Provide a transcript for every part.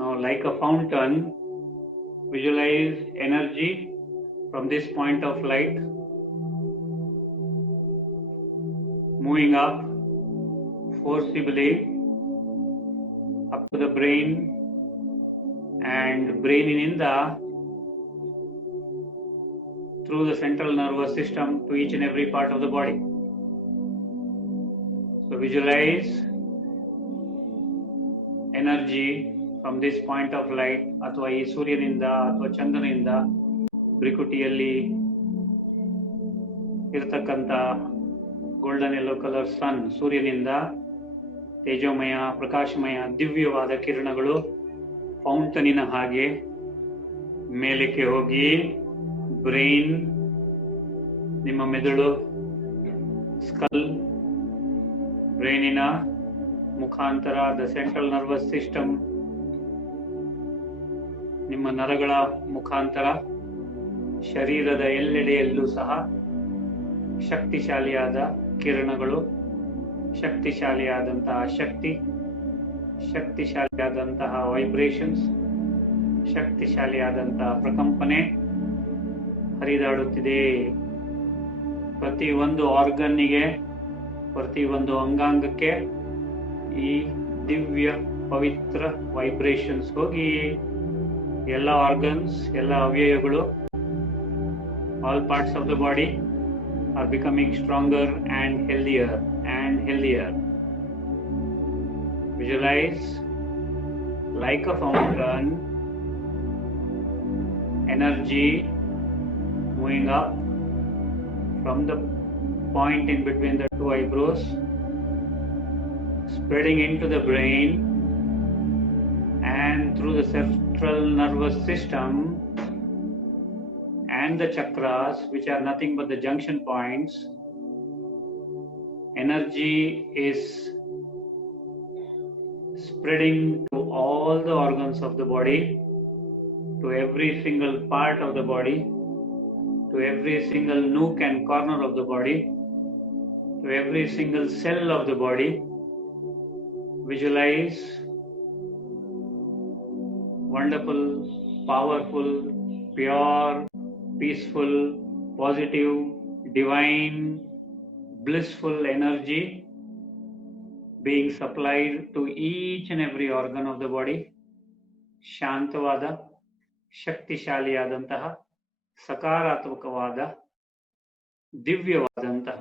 Now, like a fountain, visualize energy from this point of light moving up forcibly up to the brain and brainininda through the central nervous system to each and every part of the body. So visualize energy from this point of light ಅಥವಾ ಈ ಸೂರ್ಯನಿಂದ ಅಥವಾ ಚಂದ್ರನಿಂದ ಬ್ರಿಕುಟಿಯಲ್ಲಿ ಇರತಕ್ಕಂಥ golden yellow colour ಸನ್ ಸೂರ್ಯನಿಂದ ತೇಜೋಮಯ ಪ್ರಕಾಶಮಯ ದಿವ್ಯವಾದ ಕಿರಣಗಳು ಫೌಂಟನಿನ ಹಾಗೆ ಮೇಲಕ್ಕೆ ಹೋಗಿ ಬ್ರೈನ್, ನಿಮ್ಮ ಮೆದುಳು, ಸ್ಕಲ್, ಬ್ರೈನಿನ ಮುಖಾಂತರ ದ ಸೆಂಟ್ರಲ್ ನರ್ವಸ್ ಸಿಸ್ಟಮ್, ನಿಮ್ಮ ನರಗಳ ಮುಖಾಂತರ ಶರೀರದ ಎಲ್ಲೆಡೆಯಲ್ಲೂ ಸಹ ಶಕ್ತಿಶಾಲಿಯಾದ ಕಿರಣಗಳು, ಶಕ್ತಿಶಾಲಿಯಾದಂತಹ ಶಕ್ತಿ, ಶಕ್ತಿಶಾಲಿಯಾದಂತಹ ವೈಬ್ರೇಷನ್ಸ್, ಶಕ್ತಿಶಾಲಿಯಾದಂತಹ ಪ್ರಕಂಪನೆ ಹರಿದಾಡುತ್ತಿದೆ. ಪ್ರತಿ ಒಂದು ಆರ್ಗನ್ನಿಗೆ, ಪ್ರತಿ ಒಂದು ಅಂಗಾಂಗಕ್ಕೆ ಈ ದಿವ್ಯ ಪವಿತ್ರ ವೈಬ್ರೇಷನ್ಸ್ ಹೋಗಿ ಎಲ್ಲ ಆರ್ಗನ್ಸ್, ಎಲ್ಲ ಅವಯವಗಳು, all parts of the body are becoming stronger and healthier and healthier. Visualize like a fountain, energy moving up from the point in between the two eyebrows, spreading into the brain and through the central nervous system and the chakras, which are nothing but the junction points. Energy is spreading to all the organs of the body, to every single part of the body, to every single nook and corner of the body, to every single cell of the body. Visualize wonderful, powerful, pure, peaceful, positive, divine, blissful energy being supplied to each and every organ of the body. ಶಾಂತವಾದ, ಶಕ್ತಿಶಾಲಿಯಾದಂತಹ, ಸಕಾರಾತ್ಮಕವಾದ, ದಿವ್ಯವಾದಂತಹ,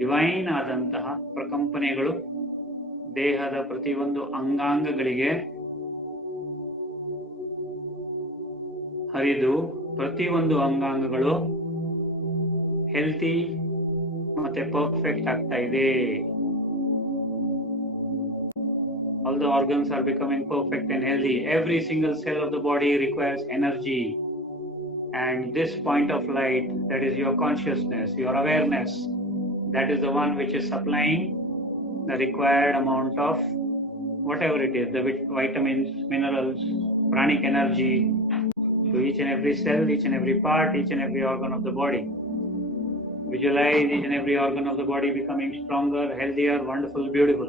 divine ಆದಂತಹ ಪ್ರಕಂಪನೆಗಳು ದೇಹದ ಪ್ರತಿಯೊಂದು ಅಂಗಾಂಗಗಳಿಗೆ ಹರಿದು ಪ್ರತಿಯೊಂದು ಅಂಗಾಂಗಗಳು ಹೆಲ್ತಿ ಮತ್ತೆ ಪರ್ಫೆಕ್ಟ್ ಆಗ್ತಾ ಇದೆ. All the organs are becoming perfect and healthy. Every single cell of the body requires energy, and this point of light, that is your consciousness, your awareness, that is the one which is supplying the required amount of whatever it is, the vitamins, minerals, pranic energy to each and every cell, each and every part, each and every organ of the body. Visualize each and every organ of the body becoming stronger, healthier, wonderful, beautiful.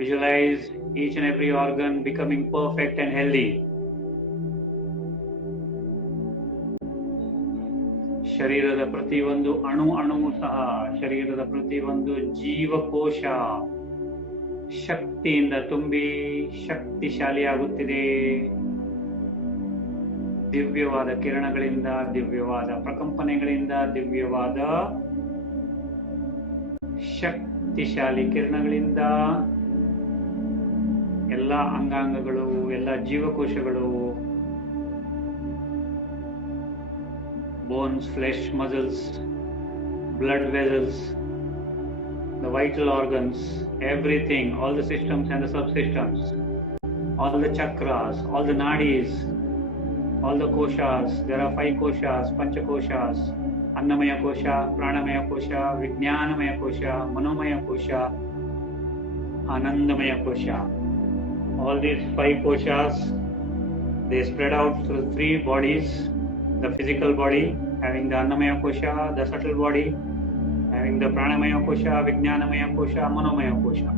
Visualize each and every organ becoming perfect and healthy. ಶರೀರದ ಪ್ರತಿಯೊಂದು ಅಣುವು ಸಹ, ಶರೀರದ ಪ್ರತಿಯೊಂದು ಜೀವಕೋಶ ಶಕ್ತಿಯಿಂದ ತುಂಬಿ ಶಕ್ತಿಶಾಲಿಯಾಗುತ್ತಿದೆ. ದಿವ್ಯವಾದ ಕಿರಣಗಳಿಂದ, ದಿವ್ಯವಾದ ಪ್ರಕಂಪನೆಗಳಿಂದ, ದಿವ್ಯವಾದ ಶಕ್ತಿಶಾಲಿ ಕಿರಣಗಳಿಂದ ಎಲ್ಲ ಅಂಗಾಂಗಗಳು, ಎಲ್ಲ ಜೀವಕೋಶಗಳು, bones, flesh, muscles, blood vessels, the vital organs, everything, all the systems and the subsystems, all the chakras, all the nadis, all the koshas. There are 5 koshas, pancha koshas, annamaya kosha, pranamaya kosha, vijnanamaya kosha, manomaya kosha, anandamaya kosha. All these 5 koshas, they spread out through 3 bodies. The physical body having the annamaya kosha, the subtle body having the pranamaya kosha, vijnanamaya kosha, manomaya kosha.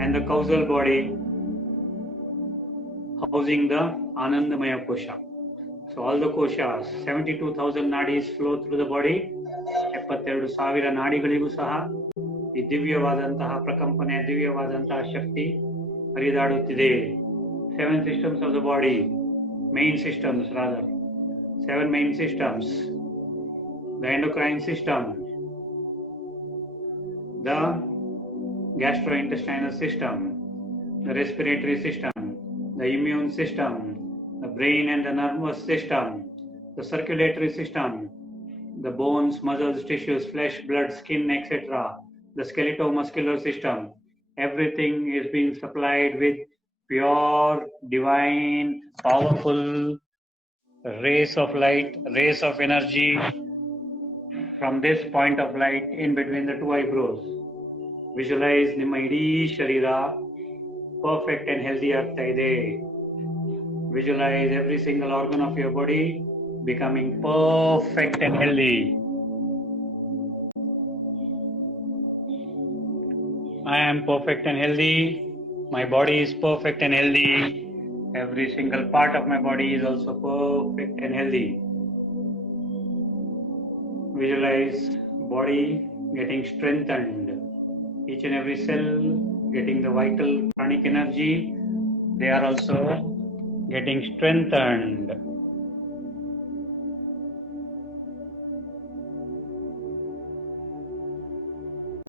and the causal body housing the Anandamaya Kosha. So all the koshas, 72,000 nadis flow through the body. 72,000 ನಾಡಿಗಳಿಗೂ ಸಹ ಈ ದಿವ್ಯವಾದಂತಹ ಪ್ರಕಂಪನೆ, ದಿವ್ಯವಾದಂತಹ ಶಕ್ತಿ ಹರಿದಾಡುತ್ತಿದೆ. 7 systems of the body, main systems rather, 7 main systems: the endocrine system, the gastrointestinal system, the respiratory system, the immune system, the brain and the nervous system, the circulatory system, the bones, muscles, tissues, flesh, blood, skin, etc., the skeletal-muscular system. Everything is being supplied with pure, divine, powerful rays of light, rays of energy from this point of light in between the two eyebrows. Visualize ನಿಮ್ಮ ಇಡೀ ಶರೀರ perfect and healthy ಆಗ್ತಾ ಇದೆ. Visualize every single organ of your body becoming perfect and healthy. I am perfect and healthy. My body is perfect and healthy. Every single part of my body is also perfect and healthy. Visualize body getting strengthened. Each and every cell getting the vital pranic energy. They are also getting strengthened.